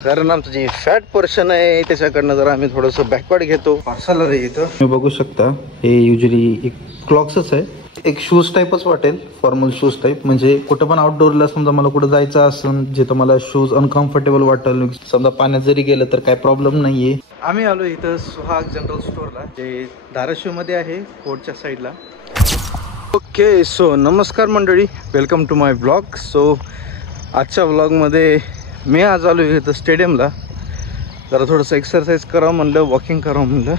कारण आमचं जे फॅट पर्सन आहे त्याच्याकडनं जरा आम्ही थोडंसं बॅकवर्ड घेतो. पार्सल आहे इथं तुम्ही बघू शकता. हे युजली एक क्लॉक्सच आहे, एक शूज टाईपच वाटेल, फॉर्मल शूज टाईप. म्हणजे कुठं पण आउटडोअरला समजा मला कुठं जायचं असेल जे तुम्हाला शूज अनकम्फर्टेबल वाटेल, समजा पाण्यात जरी गेलं तर काय प्रॉब्लेम नाहीये. आम्ही आलो इथं सुहाग जनरल स्टोअरला, जे धाराशिव मध्ये आहे, कोर्टच्या साईडला. ओके, सो नमस्कार मंडळी, welcome to my blog. So आजच्या ब्लॉगमध्ये मी आज आलो इथं स्टेडियमला. जरा थोडंसं एक्सरसाइज करावं म्हणलं, वॉकिंग करावं म्हणलं.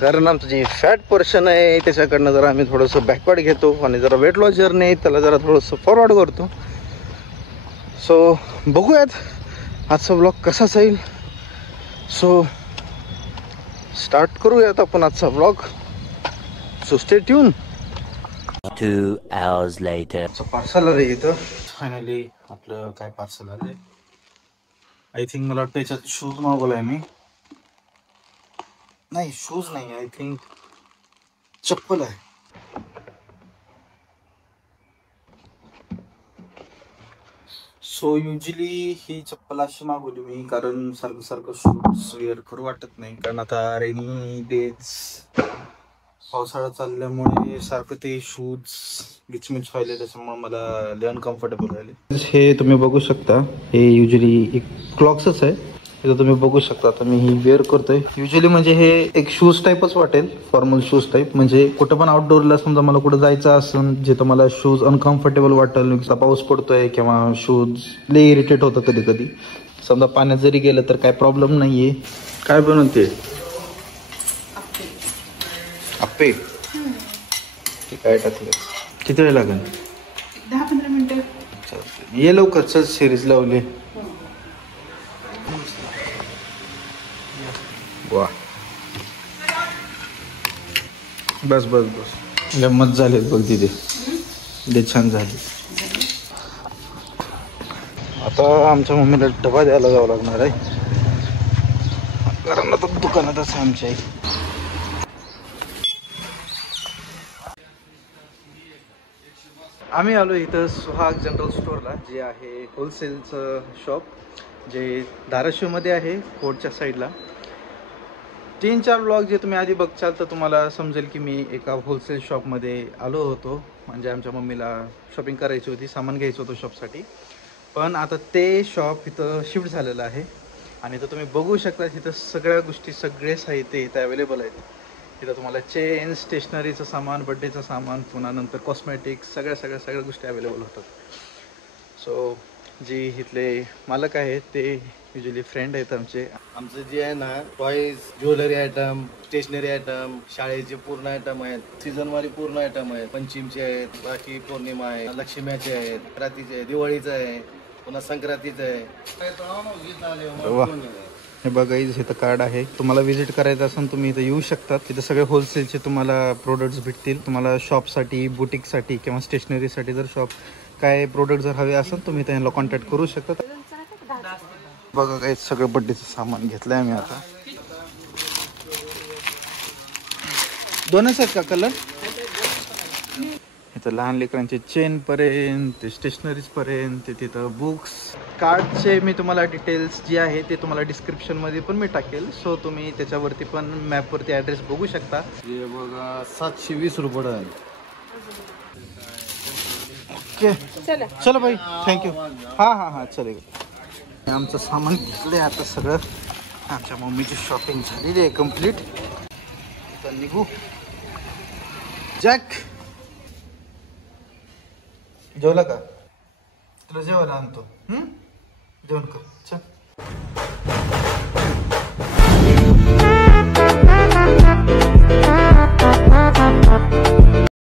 कारण आमचं जे फॅट पर्सन आहे त्याच्याकडनं जरा आम्ही थोडंसं बॅकवर्ड घेतो आणि जरा वेट लॉस जर्नी आहे त्याला जरा थोडंसं फॉरवर्ड करतो. सो बघूयात आजचा ब्लॉग कसा जाईल. सो स्टार्ट करूयात आपण आजचा blog. So stay tune. 2 hours later. Parcel आलं इथं. फायनली आपलं काय पार्सल आलंय. आय थिंक मला वाटतं याच्यात शूज मागवलाय मी. नाही, शूज नाही, आय थिंक चप्पल आहे. सो युजली ही चप्पल अशी मागवली मी, कारण सारखं सारखं शूज वेअर करू वाटत नाही. कारण आता रेनी डेज, पावसाळा चालल्यामुळे सारखं ते शूज गिचमिच व्हायले, त्याच्यामुळे मला लय अनकम्फर्टेबल व्हायले. हे तुम्ही बघू शकता, हे युजली एक क्लॉक्सच आहे. इथं तुम्ही बघू शकता, आता मी ही वेअर करतोय. युजली म्हणजे हे एक शूज टाईपच वाटेल, फॉर्मल शूज टाईप. म्हणजे कुठं पण आउटडोअरला समजा मला कुठं जायचं असेल जे तुम्हाला शूज अनकम्फर्टेबल वाटेल, पाऊस पडतोय किंवा शूज लय इरिटेट होतं कधी कधी. समजा पाण्यात जरी गेलं तर काय प्रॉब्लेम नाहीये. काय बनवते? अप्पे. काय टाकलं? किती वेळ लागेल? 10-15 मिनिटं. ये लवकर, चल सिरीज लावली. वा, बस बस बस, गंमत झाली बघ तिथे, लय छान झाली. आता आमच्या मम्मीला डबा द्यायला जावं लागणार आहे, कारण आता दुकानातच आहे आमच्या. आम्ही आलो इथं सुहाग जनरल स्टोअरला, जे आहे होलसेलचं शॉप, जे धाराशिवमध्ये आहे, कोर्टच्या साईडला. 3-4 ब्लॉग जे तुम्ही आधी बघचाल तर तुम्हाला समजेल की मी एका होलसेल शॉपमध्ये आलो होतो. म्हणजे आमच्या मम्मीला शॉपिंग करायची होती, सामान घ्यायचं होतं शॉपसाठी. पण आता ते शॉप इथं शिफ्ट झालेलं आहे आणि इथं तुम्ही बघू शकता, इथं सगळ्या गोष्टी, सगळे साहित्य इथं अवेलेबल आहेत. इथं तुम्हाला चेन, स्टेशनरीचं सामान, बड्डेचं सामान, पुन्हा नंतर कॉस्मॅटिक्स, सगळ्या गोष्टी अवेलेबल होतात. सो जी इथले मालक आहेत ते युजली फ्रेंड आहेत आमचे. आमचं जे आहे ना, toys, jewellery item, stationery item, शाळेचे पूर्ण आयटम आहेत, सीझनवारी पूर्ण आयटम आहेत, पंचमीचे आहेत, बाकी पौर्णिमा आहे, लक्ष्मीचे आहेत, रात्रीचे आहे, दिवाळीचं आहे, पुन्हा संक्रांतीचं आहे. हे बघा, इथं कार्ड आहे. तुम्हाला व्हिजिट करायचं असेल तुम्ही इथं येऊ शकतात. तिथं सगळे होलसेलचे तुम्हाला प्रोडक्ट्स भेटतील. तुम्हाला शॉपसाठी, बुटिकसाठी किंवा स्टेशनरीसाठी जर काय प्रोडक्ट जर हवे असेल तुम्ही त्यांना कॉन्टॅक्ट करू शकता. बघा, काय सगळं बड्डेचं सामान घेतलंय आम्ही. आता दोनच आहेत का कलर? इथं लहान लेकरांचे चेन पर्यंत, ते स्टेशनरीज पर्यंत, ते तिथं बुक्स. कार्डचे मी तुम्हाला डिटेल्स जे आहे ते तुम्हाला डिस्क्रिप्शनमध्ये पण मी टाकेल. सो तुम्ही त्याच्यावरती पण मॅपवरती ॲड्रेस बघू शकता. हे बघा, 720 रुपये आहे. ओके, चलो भाई, थँक्यू. हां चालेल. आमचं सामान घेतलंय आता सगळं. आमच्या मम्मीची शॉपिंग झालेली आहे कम्प्लीट. आता निघू. जॅक, जेवला का? तुला जेवायला आणतो. जेवण कर, चल.